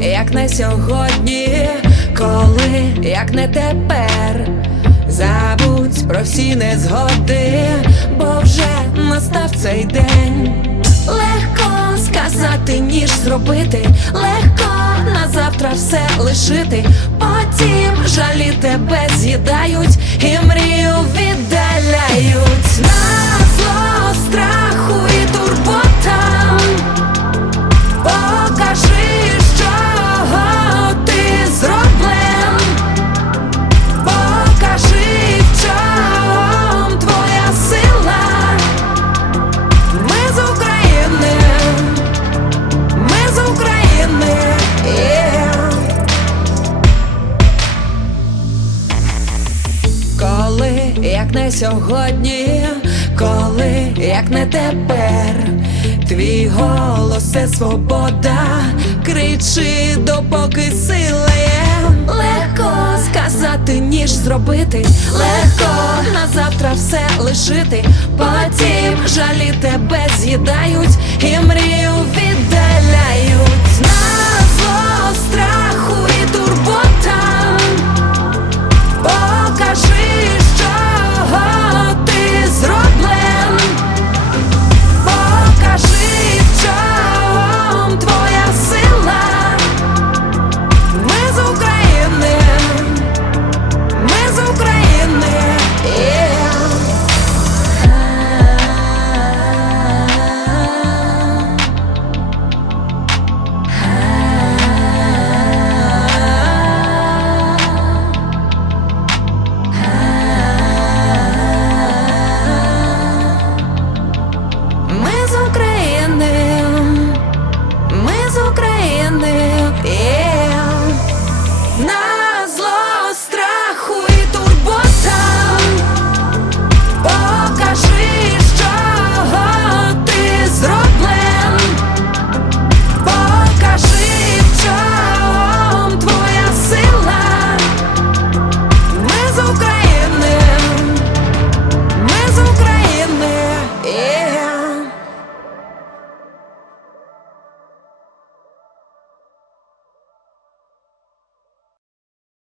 як не сьогодні, коли, як не тепер, забудь про всі незгоди, бо вже настав цей день. Легко сказати, ніж зробити, легко на завтра все лишити. Потім жалі тебе з'їдають і як не сьогодні, коли, як не тепер, твій голос це свобода, кричи, допоки сила є. Легко сказати, ніж зробити, легко на завтра все лишити. Потім жалі тебе з'їдають і. Знай,